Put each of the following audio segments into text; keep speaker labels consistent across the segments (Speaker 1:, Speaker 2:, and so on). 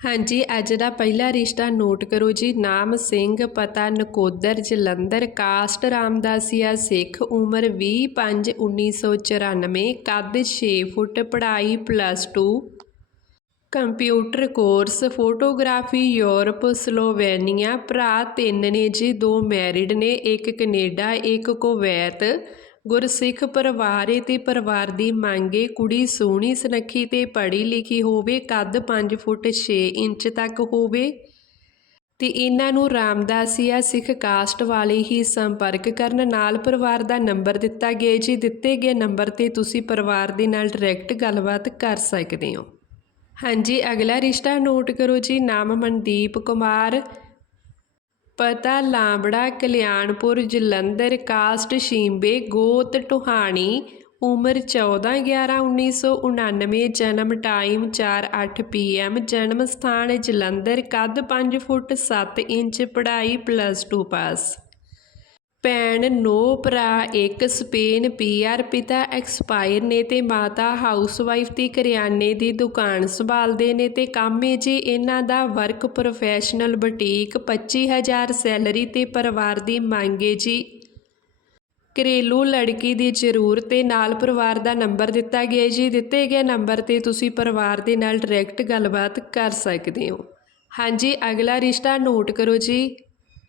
Speaker 1: ਹਾਂਜੀ, ਅੱਜ ਦਾ ਪਹਿਲਾ ਰਿਸ਼ਤਾ ਨੋਟ ਕਰੋ ਜੀ। ਨਾਮ ਸਿੰਘ, ਪਤਾ ਨਕੋਦਰ, ਜਲੰਧਰ, ਕਾਸਟ ਰਾਮਦਾਸੀਆ ਸਿੱਖ ਉਮਰ 20/5/1994 ਕੱਦ 6 ਫੁੱਟ, ਪੜ੍ਹਾਈ plus 2 computer course, photography Europe, Slovenia. ਭਰਾ ਤਿੰਨ ਨੇ ਜੀ, ਦੋ ਮੈਰਿਡ ਨੇ, ਇੱਕ ਕੈਨੇਡਾ, ਇੱਕ ਕੁਵੈਤ। ਗੁਰਸਿੱਖ ਪਰਿਵਾਰ ਏ ਤੇ ਪਰਿਵਾਰ ਦੀ ਮੰਗੇ, ਕੁੜੀ ਸੋਹਣੀ ਸੁਨੱਖੀ ਤੇ ਪੜ੍ਹੀ ਲਿਖੀ ਹੋਵੇ, ਕੱਦ 5 ਫੁੱਟ 6 ਇੰਚ ਤੱਕ ਹੋਵੇ। ਤੇ ਇਹਨਾਂ ਨੂੰ ਰਾਮਦਾਸੀਆ ਸਿੱਖ ਕਾਸਟ ਵਾਲੇ ਹੀ ਸੰਪਰਕ ਕਰਨ ਨਾਲ ਪਰਿਵਾਰ ਦਾ ਨੰਬਰ ਦਿੱਤਾ ਗਿਆ ਜੀ, ਦਿੱਤੇ ਗਏ ਨੰਬਰ ਤੇ ਤੁਸੀਂ ਪਰਿਵਾਰ ਦੇ ਨਾਲ ਡਾਇਰੈਕਟ ਗੱਲਬਾਤ ਕਰ ਸਕਦੇ ਹੋ। ਹਾਂਜੀ, ਅਗਲਾ ਰਿਸ਼ਤਾ ਨੋਟ ਕਰੋ ਜੀ। ਨਾਮ ਮਨਦੀਪ ਕੁਮਾਰ। ਪਤਾ ਲਾਂਬੜਾ, ਕਲਿਆਣਪੁਰ, ਜਲੰਧਰ, ਕਾਸਟ, ਸ਼ੀਂਬੇ, ਗੋਤ, ਟੋਹਾਣੀ, ਉਮਰ 14/11/1999 ਜਨਮ ਟਾਈਮ 4:08 ਪੀਐਮ ਜਨਮ ਸਥਾਨ ਜਲੰਧਰ, ਕੱਦ 5 ਫੁੱਟ 7 ਇੰਚ, ਪੜ੍ਹਾਈ ਪਲੱਸ 2 ਪਾਸ। ਭੈਣ ਨੌ ਭਰਾ, ਇੱਕ ਸਪੇਨ ਪੀਆਰ ਪਿਤਾ ਐਕਸਪਾਇਰ ਨੇ ਤੇ ਮਾਤਾ ਹਾਊਸਵਾਈਫ ਦੀ ਕਰਿਆਨੇ ਦੀ ਦੁਕਾਨ ਸੰਭਾਲਦੇ ਨੇ ਤੇ ਕੰਮੇ ਜੀ ਇਹਨਾਂ ਦਾ ਵਰਕ ਪ੍ਰੋਫੈਸ਼ਨਲ ਬੁਟੀਕ 25000 ਸੈਲਰੀ ਤੇ ਪਰਿਵਾਰ ਦੀ ਮੰਗੇ ਜੀ। ਘਰੇਲੂ ਲੜਕੀ ਦੀ ਜ਼ਰੂਰਤ ਤੇ ਨਾਲ ਪਰਿਵਾਰ ਦਾ ਨੰਬਰ ਦਿੱਤਾ ਗਿਆ ਜੀ। ਦਿੱਤੇ ਗਏ ਨੰਬਰ ਤੇ ਤੁਸੀਂ ਪਰਿਵਾਰ ਦੇ ਨਾਲ ਡਾਇਰੈਕਟ ਗੱਲਬਾਤ ਕਰ ਸਕਦੇ ਹੋ। ਹਾਂਜੀ, ਅਗਲਾ ਰਿਸ਼ਤਾ ਨੋਟ ਕਰੋ ਜੀ।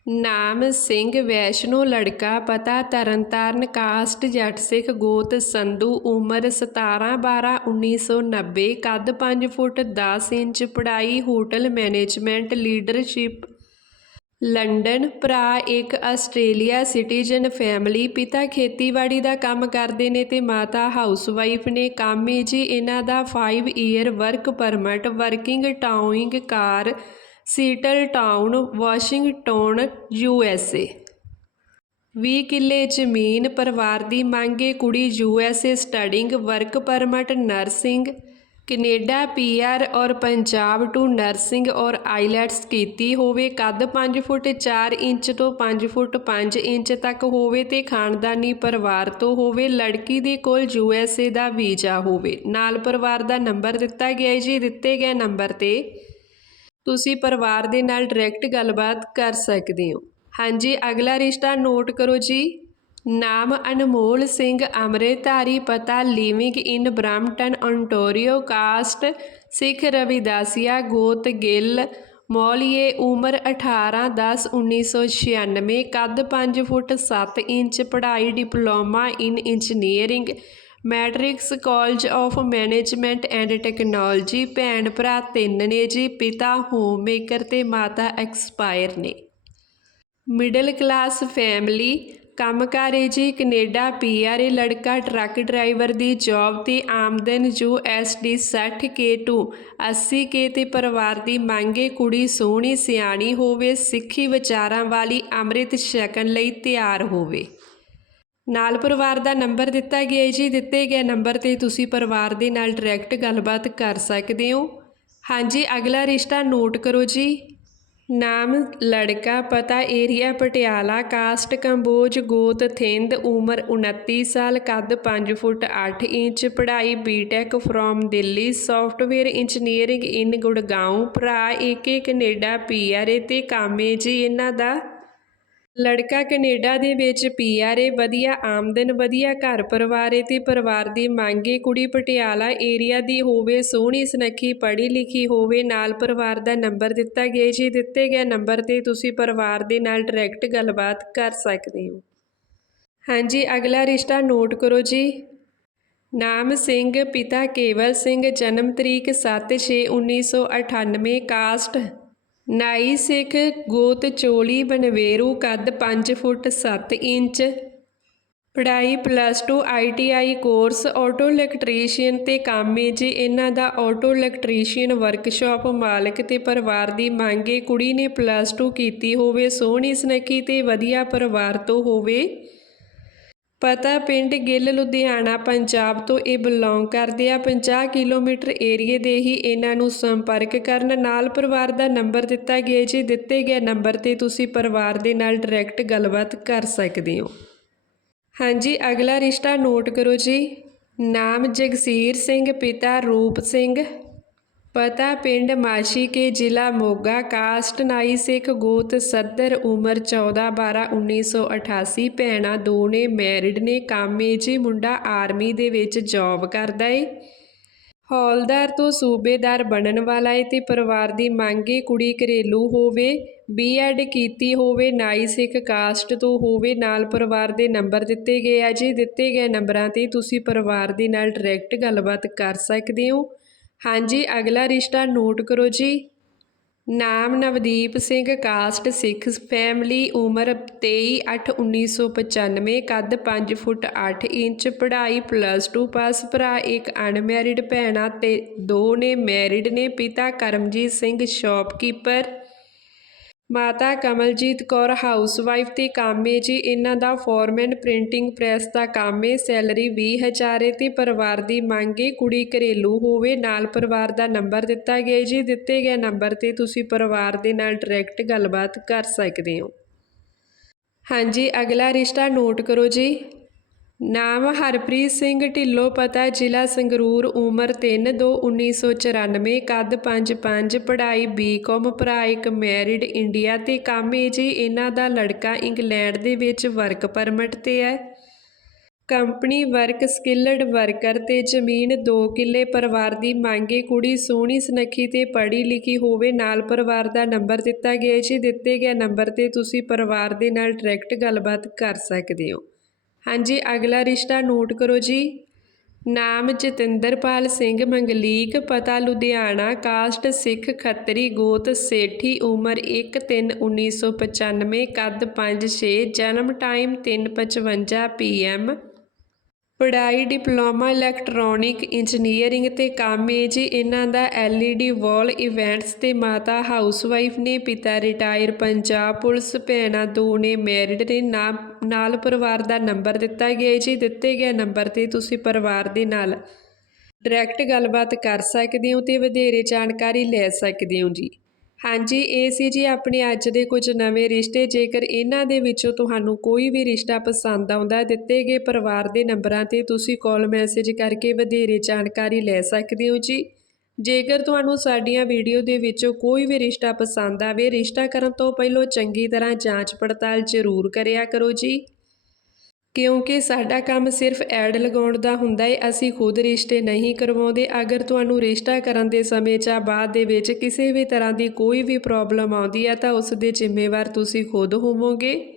Speaker 1: ਨਾਮ ਸਿੰਘ ਵੈਸ਼ਨੋ ਲੜਕਾ, ਪਤਾ ਤਰਨਤਾਰਨ ਕਾਸਟ ਜੱਟ ਸਿੱਖ ਗੋਤ ਸੰਧੂ, ਉਮਰ 17 12 1990 ਕੱਦ 5 ਫੁੱਟ 10 ਇੰਚ, ਪੜ੍ਹਾਈ ਹੋਟਲ ਮੈਨੇਜਮੈਂਟ, ਲੀਡਰਸ਼ਿਪ, ਲੰਡਨ, ਭਰਾ ਇੱਕ ਆਸਟ੍ਰੇਲੀਆ ਸਿਟੀਜ਼ਨ ਫੈਮਿਲੀ, ਪਿਤਾ ਖੇਤੀਬਾੜੀ ਦਾ ਕੰਮ ਕਰਦੇ ਨੇ ਤੇ ਮਾਤਾ ਹਾਊਸਵਾਈਫ ਨੇ ਕੰਮ ਹੈ ਜੀ ਇਹਨਾਂ ਦਾ 5 year work permit working towing car Seattle town, Washington, U S A. 20 ਕਿੱਲੇ ਜ਼ਮੀਨ, ਪਰਿਵਾਰ ਦੀ ਮੰਗੇ ਕੁੜੀ, U S A studying, work permit, nursing, Canada PR or Punjab too nursing or IELTS ਕੀਤੀ ਹੋਵੇ, ਕੱਦ 5 ਫੁੱਟ 4 ਇੰਚ ਤੋਂ 5 ਫੁੱਟ 5 ਇੰਚ ਤੱਕ ਹੋਵੇ ਤੇ ਖਾਨਦਾਨੀ ਪਰਿਵਾਰ ਤੋਂ ਹੋਵੇ, ਲੜਕੀ ਦੇ ਕੋਲ ਯੂ ਐਸ ਏ ਦਾ ਵੀਜ਼ਾ ਹੋਵੇ। ਨਾਲ ਪਰਿਵਾਰ ਦਾ ਨੰਬਰ ਦਿੱਤਾ ਗਿਆ ਜੀ, ਦਿੱਤੇ ਗਏ ਨੰਬਰ ਤੇ ਤੁਸੀਂ ਪਰਿਵਾਰ ਦੇ ਨਾਲ ਡਾਇਰੈਕਟ ਗੱਲਬਾਤ ਕਰ ਸਕਦੇ ਹੋ। ਹਾਂਜੀ, ਅਗਲਾ ਰਿਸ਼ਤਾ ਨੋਟ ਕਰੋ ਜੀ। ਨਾਮ ਅਨਮੋਲ ਸਿੰਘ ਅਮਰੇਧਾਰੀ ਪਤਾ living in Brampton ontario caste Sikh Ravidassia, ਗੋਤ ਗਿੱਲ, ਮੌਲੀਏ, ਉਮਰ 18 10 1996 ਕੱਦ 5 ਫੁੱਟ 7 ਇੰਚ, ਪੜ੍ਹਾਈ, diploma in engineering Matrix College of Management and Technology ਭੈਣ ਭਰਾ ਤਿੰਨ ਨੇ ਜੀ, ਪਿਤਾ ਹੋਮ ਮੇਕਰ ਤੇ ਮਾਤਾ ਐਕਸਪਾਇਰ ਨੇ। ਮਿਡਲ ਕਲਾਸ ਫੈਮਿਲੀ, ਕੰਮਕਾਰ ਹੈ ਜੀ, ਕੈਨੇਡਾ ਪੀਆਰਏ ਲੜਕਾ ਟਰੱਕ ਡਰਾਈਵਰ ਦੀ ਜੌਬ ਤੇ ਆਮਦਨ U S D 60 K to 80 K ਤੇ ਪਰਿਵਾਰ ਦੀ ਮੰਗੇ ਕੁੜੀ ਸੋਹਣੀ, ਸਿਆਣੀ ਹੋਵੇ, ਸਿੱਖੀ ਵਿਚਾਰਾਂ ਵਾਲੀ, ਅੰਮ੍ਰਿਤ ਛਕਣ ਲਈ ਤਿਆਰ ਹੋਵੇ। ਨਾਲ ਪਰਿਵਾਰ ਦਾ ਨੰਬਰ ਦਿੱਤਾ ਗਿਆ ਹੈ ਜੀ। ਦਿੱਤੇ ਗਏ ਨੰਬਰ ਤੇ ਤੁਸੀਂ ਪਰਿਵਾਰ ਦੇ ਨਾਲ ਡਾਇਰੈਕਟ ਗੱਲਬਾਤ ਕਰ ਸਕਦੇ ਹੋ। ਹਾਂਜੀ, ਅਗਲਾ ਰਿਸ਼ਤਾ ਨੋਟ ਕਰੋ ਜੀ। ਨਾਮ, ਲੜਕਾ, ਪਤਾ, ਏਰੀਆ, ਪਟਿਆਲਾ, ਕਾਸਟ, ਕੰਬੋਜ, ਗੋਤ, ਥਿੰਦ, ਉਮਰ 29 ਸਾਲ, ਕੱਦ 5 ਫੁੱਟ 8 ਇੰਚ, ਪੜ੍ਹਾਈ BTech from Delhi software engineering in Gurgaon, ਭਰਾ, ਏਕੇ ਕੈਨੇਡਾ ਪੀਆਰਏ ਤੇ ਕਾਮੇ ਜੀ। ਇਹਨਾਂ ਦਾ ਲੜਕਾ ਕੈਨੇਡਾ ਦੇ ਵਿੱਚ ਪੀਆਰਏ, ਵਧੀਆ ਆਮਦਨ, ਵਧੀਆ ਘਰ ਪਰਿਵਾਰ ਏ ਤੇ ਪਰਿਵਾਰ ਦੀ ਮੰਗੇ ਕੁੜੀ ਪਟਿਆਲਾ ਏਰੀਆ ਦੀ ਹੋਵੇ, ਸੋਹਣੀ, ਸੁਨੱਖੀ ਪੜ੍ਹੀ ਲਿਖੀ ਹੋਵੇ, ਨਾਲ ਪਰਿਵਾਰ ਦਾ ਨੰਬਰ ਦਿੱਤਾ ਗਿਆ ਜੀ ਦਿੱਤੇ ਗਏ ਨੰਬਰ ਤੇ ਤੁਸੀਂ ਪਰਿਵਾਰ ਦੇ ਨਾਲ ਡਾਇਰੈਕਟ ਗੱਲਬਾਤ ਕਰ ਸਕਦੇ ਹੋ। ਹਾਂਜੀ, ਅਗਲਾ ਰਿਸ਼ਤਾ ਨੋਟ ਕਰੋ ਜੀ। ਨਾਮ ਸਿੰਘ, ਪਿਤਾ ਕੇਵਲ ਸਿੰਘ, ਜਨਮ ਤਰੀਕ 7/6/1998 ਕਾਸਟ ਨਾਈ ਸਿੱਖ ਗੋਤ ਚੋਲੀ ਬਨਵੇਰੂ ਕੱਦ 5 ਫੁੱਟ 7 ਇੰਚ। ਪੜ੍ਹਾਈ plus 2 ITI course auto electrician ਤੇ ਕਾਮੇ ਜੀ। ਇਹਨਾਂ ਦਾ ਆਟੋ ਇਲੈਕਟ੍ਰੀਸ਼ੀਅਨ ਵਰਕਸ਼ਾਪ ਮਾਲਕ ਤੇ ਪਰਿਵਾਰ ਦੀ ਮੰਗੇ ਕੁੜੀ ਨੇ ਪਲੱਸ 2 ਕੀਤੀ ਹੋਵੇ, ਸੋਹਣੀ ਸੁਨੱਖੀ ਤੇ ਵਧੀਆ ਪਰਿਵਾਰ ਤੋਂ ਹੋਵੇ। ਪਤਾ ਪਿੰਡ ਗਿੱਲ, ਲੁਧਿਆਣਾ, ਪੰਜਾਬ ਤੋਂ ਇਹ ਬਿਲੋਂਗ ਕਰਦੇ ਆ। 50 ਕਿਲੋਮੀਟਰ ਏਰੀਏ ਦੇ ਹੀ ਇਹਨਾਂ ਨੂੰ ਸੰਪਰਕ ਕਰਨ ਨਾਲ ਪਰਿਵਾਰ ਦਾ ਨੰਬਰ ਦਿੱਤਾ ਗਿਆ ਜੀ। ਦਿੱਤੇ ਗਏ ਨੰਬਰ ਤੇ ਤੁਸੀਂ ਪਰਿਵਾਰ ਦੇ ਨਾਲ ਡਾਇਰੈਕਟ ਗੱਲਬਾਤ ਕਰ ਸਕਦੇ ਹੋ। ਹਾਂਜੀ, ਅਗਲਾ ਰਿਸ਼ਤਾ ਨੋਟ ਕਰੋ ਜੀ। ਨਾਮ ਜਗਸੀਰ ਸਿੰਘ, ਪਿਤਾ ਰੂਪ ਸਿੰਘ। ਪਤਾ ਪਿੰਡ ਮਾਸ਼ੀ ਕੇ ਜ਼ਿਲ੍ਹਾ ਮੋਗਾ, ਕਾਸਟ ਨਾਈ ਸਿੱਖ ਗੋਤ ਸੱਦਰ ਉਮਰ 14 12 1988 ਭੈਣਾਂ ਦੋ ਨੇ ਮੈਰਿਡ ਨੇ, ਕਾਮੇ ਜੀ ਮੁੰਡਾ ਆਰਮੀ ਦੇ ਵਿੱਚ ਜੌਬ ਕਰਦਾ ਏ। ਹੌਲਦਾਰ ਤੋਂ ਸੂਬੇਦਾਰ ਬਣਨ ਵਾਲਾ ਏ ਤੇ ਪਰਿਵਾਰ ਦੀ ਮੰਗ ਏ ਕੁੜੀ ਘਰੇਲੂ ਹੋਵੇ ਬੀਐਡ ਕੀਤੀ ਹੋਵੇ, ਨਾਈ ਸਿੱਖ ਕਾਸਟ ਤੋਂ ਹੋਵੇ, ਨਾਲ ਪਰਿਵਾਰ ਦੇ ਨੰਬਰ ਦਿੱਤੇ ਗਏ ਆ ਜੀ। ਦਿੱਤੇ ਗਏ ਨੰਬਰਾਂ ਤੇ ਤੁਸੀਂ ਪਰਿਵਾਰ ਦੇ ਨਾਲ ਡਾਇਰੈਕਟ ਗੱਲਬਾਤ ਕਰ ਸਕਦੇ ਹੋ। ਹਾਂਜੀ, ਅਗਲਾ ਰਿਸ਼ਤਾ ਨੋਟ ਕਰੋ ਜੀ। ਨਾਮ ਨਵਦੀਪ ਸਿੰਘ, ਕਾਸਟ ਸਿੱਖ ਫੈਮਿਲੀ ਉਮਰ 23/8/1995 ਕੱਦ 5 ਫੁੱਟ 8 ਇੰਚ, ਪੜ੍ਹਾਈ ਪਲੱਸ 2 ਪਾਸ ਭਰਾ ਇੱਕ ਅਨਮੈਰਿਡ ਭੈਣਾ ਤੇ ਦੋ ਨੇ ਮੈਰਿਡ ਨੇ, ਪਿਤਾ ਕਰਮਜੀਤ ਸਿੰਘ ਸ਼ਾਪਕੀਪਰ ਮਾਤਾ ਕਮਲਜੀਤ ਕੌਰ ਹਾਊਸਵਾਈਫ ਤੇ ਕਾਮੇ ਜੀ, ਇਹਨਾਂ ਦਾ ਫੋਰਮੈਨ, ਪ੍ਰਿੰਟਿੰਗ ਪ੍ਰੈਸ ਦਾ ਕੰਮ ਏ ਸੈਲਰੀ 20000 ਏ ਤੇ ਪਰਿਵਾਰ ਦੀ ਮੰਗ ਏ, ਕੁੜੀ ਘਰੇਲੂ ਹੋਵੇ, ਨਾਲ ਪਰਿਵਾਰ ਦਾ ਨੰਬਰ ਦਿੱਤਾ ਗਿਆ ਜੀ। ਦਿੱਤੇ ਗਏ ਨੰਬਰ ਤੇ ਤੁਸੀਂ ਪਰਿਵਾਰ ਦੇ ਨਾਲ ਡਾਇਰੈਕਟ ਗੱਲਬਾਤ ਕਰ ਸਕਦੇ ਹੋ। ਹਾਂਜੀ, ਅਗਲਾ ਰਿਸ਼ਤਾ ਨੋਟ ਕਰੋ ਜੀ। ਨਾਮ ਹਰਪ੍ਰੀਤ ਸਿੰਘ ਢਿੱਲੋਂ ਪਤਾ, ਜ਼ਿਲ੍ਹਾ ਸੰਗਰੂਰ, ਉਮਰ 3/2/1994 ਕੱਦ 5-5 ਪੜ੍ਹਾਈ ਬੀਕਾਮ ਭਰਾ ਇੱਕ ਮੈਰਿਡ ਇੰਡੀਆ ਤੇ ਕੰਮ ਏ ਜੀ ਇਹਨਾਂ ਦਾ ਲੜਕਾ ਇੰਗਲੈਂਡ ਦੇ ਵਿੱਚ ਵਰਕ ਪਰਮਿਟ ਤੇ ਹੈ। ਕੰਪਨੀ ਵਰਕ ਸਕਿਲਡ ਵਰਕਰ ਤੇ ਜ਼ਮੀਨ 2 ਕਿੱਲੇ, ਪਰਿਵਾਰ ਦੀ ਮੰਗੇ ਕੁੜੀ ਸੋਹਣੀ ਸੁਨੱਖੀ ਤੇ ਪੜ੍ਹੀ ਲਿਖੀ ਹੋਵੇ, ਨਾਲ ਪਰਿਵਾਰ ਦਾ ਨੰਬਰ ਦਿੱਤਾ ਗਿਆ ਜੀ ਦਿੱਤੇ ਗਏ ਨੰਬਰ ਤੇ ਤੁਸੀਂ ਪਰਿਵਾਰ ਦੇ ਨਾਲ ਡਾਇਰੈਕਟ ਗੱਲਬਾਤ ਕਰ ਸਕਦੇ ਹੋ। ਹਾਂਜੀ, ਅਗਲਾ ਰਿਸ਼ਤਾ ਨੋਟ ਕਰੋ ਜੀ। ਨਾਮ ਜਤਿੰਦਰਪਾਲ ਸਿੰਘ ਮੰਗਲੀਕ, ਪਤਾ ਲੁਧਿਆਣਾ, ਕਾਸਟ ਸਿੱਖ ਖੱਤਰੀ, ਗੋਤ ਸੇਠੀ, ਉਮਰ 1/3/1995 ਕੱਦ 5-6 ਜਨਮ ਟਾਈਮ 3:55 ਪੀਐਮ ਪੜ੍ਹਾਈ, ਡਿਪਲੋਮਾ, ਇਲੈਕਟ੍ਰੋਨਿਕ ਇੰਜੀਨੀਅਰਿੰਗ ਤੇ ਕੰਮ ਏ ਜੀ ਇਹਨਾਂ ਦਾ ਐਲਈਡੀ ਵਾਲ ਇਵੈਂਟਸ ਤੇ ਮਾਤਾ ਹਾਊਸਵਾਈਫ ਨੇ, ਪਿਤਾ ਰਿਟਾਇਰ ਪੰਜਾਬ ਪੁਲਿਸ, ਭੈਣਾਂ ਦੋ ਨੇ ਮੈਰਿਡ ਨੇ, ਨਾਮ, ਨਾਲ ਪਰਿਵਾਰ ਦਾ ਨੰਬਰ ਦਿੱਤਾ ਗਿਆ ਜੀ, ਦਿੱਤੇ ਗਏ ਨੰਬਰ ਤੇ ਤੁਸੀਂ ਪਰਿਵਾਰ ਦੇ ਨਾਲ ਡਾਇਰੈਕਟ ਗੱਲਬਾਤ ਕਰ ਸਕਦੇ ਹੋ ਤੇ ਵਧੇਰੇ ਜਾਣਕਾਰੀ ਲੈ ਸਕਦੇ ਹੋ ਜੀ। ਹਾਂਜੀ, ਇਹ ਸੀ ਜੀ ਆਪਣੇ ਅੱਜ ਦੇ ਕੁਝ ਨਵੇਂ ਰਿਸ਼ਤੇ। ਜੇਕਰ ਇਹਨਾਂ ਦੇ ਵਿੱਚੋਂ ਤੁਹਾਨੂੰ ਕੋਈ ਵੀ ਰਿਸ਼ਤਾ ਪਸੰਦ ਆਉਂਦਾ, ਦਿੱਤੇ ਗਏ ਪਰਿਵਾਰ ਦੇ ਨੰਬਰਾਂ ਤੇ ਤੁਸੀਂ ਕਾਲ ਮੈਸੇਜ ਕਰਕੇ ਵਧੇਰੇ ਜਾਣਕਾਰੀ ਲੈ ਸਕਦੇ ਹੋ ਜੀ। ਜੇਕਰ ਤੁਹਾਨੂੰ ਸਾਡੀਆਂ ਵੀਡੀਓ ਦੇ ਵਿੱਚੋਂ ਕੋਈ ਵੀ ਰਿਸ਼ਤਾ ਪਸੰਦ ਆਵੇ, ਰਿਸ਼ਤਾ ਕਰਨ ਤੋਂ ਪਹਿਲਾਂ ਚੰਗੀ ਤਰ੍ਹਾਂ ਜਾਂਚ ਪੜਤਾਲ ਜ਼ਰੂਰ ਕਰਿਆ ਕਰੋ ਜੀ। ਕਿਉਂਕਿ ਸਾਡਾ ਕੰਮ ਸਿਰਫ ਐਡ ਲਗਾਉਣ ਦਾ ਹੁੰਦਾ ਹੈ ਅਸੀਂ ਖੁਦ ਰਿਸ਼ਤੇ ਨਹੀਂ ਕਰਵਾਉਂਦੇ। ਅਗਰ ਤੁਹਾਨੂੰ ਰਿਸ਼ਤਾ ਕਰਨ ਦੇ ਸਮੇਂ ਜਾਂ ਬਾਅਦ ਦੇ ਵਿੱਚ ਕਿਸੇ ਵੀ ਤਰ੍ਹਾਂ ਦੀ ਕੋਈ ਵੀ ਪ੍ਰੋਬਲਮ ਆਉਂਦੀ ਹੈ ਤਾਂ ਉਸ ਦੇ ਜ਼ਿੰਮੇਵਾਰ ਤੁਸੀਂ ਖੁਦ ਹੋਵੋਗੇ।